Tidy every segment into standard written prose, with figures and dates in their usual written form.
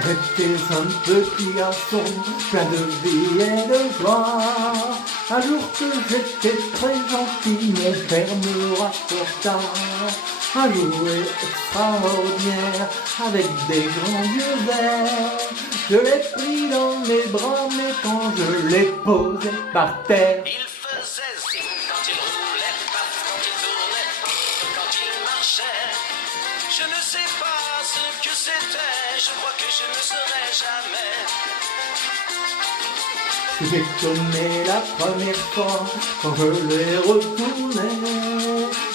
J'étais un petit garçon plein de vie et de joie. Un jour que j'étais très gentil, mon père me rapporta un jouet extraordinaire avec des grands yeux verts. Je l'ai pris dans mes bras, mais quand je l'ai posé par terre, Il faisait zing quand il roulait, paf quand il tournait, quand il marchait. Je ne sais pas ce que c'était, je crois que je ne saurais jamais. j'ai étonné la première fois quand je l'ai retourné.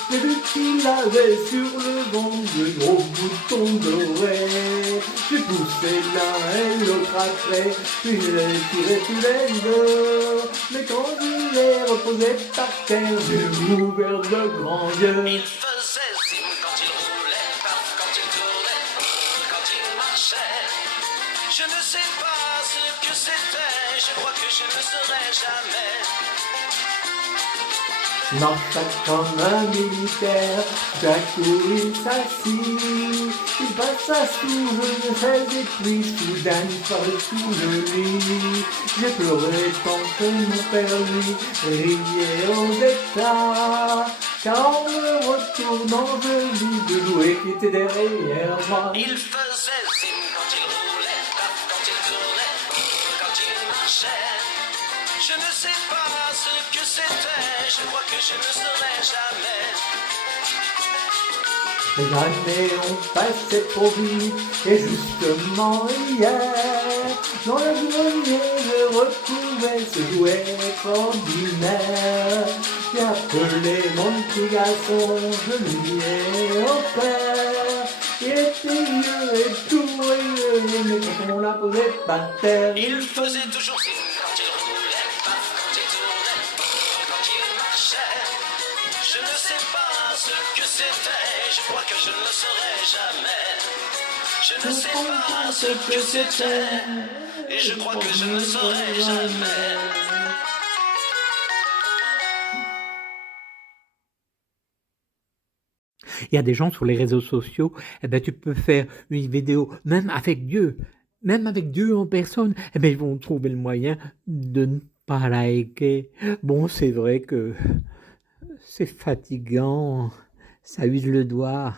J'ai vu qu'il avait sur le ventre de gros boutons dorés. J'ai poussé l'un et l'autre après, puis je l'ai tiré tous les deux. Mais quand je l'ai reposé par terre, j'ai ouvert de grands yeux. Il faisait zing quand il roulait, paf quand il tournait, quand il marchait. Je ne sais pas ce que c'était, je crois que je ne saurais jamais. Il marcha comme un militaire, d'un coup il s'assit. Il passa sous une chaise et puis soudain il parut sous le lit. J'ai pleuré tant que mon père lui riait aux éclats. Car en me retournant je vis de jouer qui était derrière moi. Il faisait zing quand il roulait, paf quand il tournait, quand il marchait. Je ne sais pas ce que c'était, je crois que je ne saurais jamais. Les années ont passé trop vite, et justement hier, dans le grenier je retrouvais ce jouet extraordinaire. J'ai appelé mon petit garçon, je lui ai offert. Il était vieux et tout rayeux, mais quand on l'a posé par terre, Il faisait toujours zing quand il roulait, paf quand il tournait, quand il marchait. Je ne sais pas ce que c'était, je crois que je ne le saurais jamais. Je ne sais pas ce que c'était, et je crois que je ne le saurais jamais. Il y a des gens sur les réseaux sociaux, eh ben, tu peux faire une vidéo, même avec Dieu en personne, eh ben, ils vont trouver le moyen de ne pas liker. Bon, c'est vrai que c'est fatigant, ça use le doigt.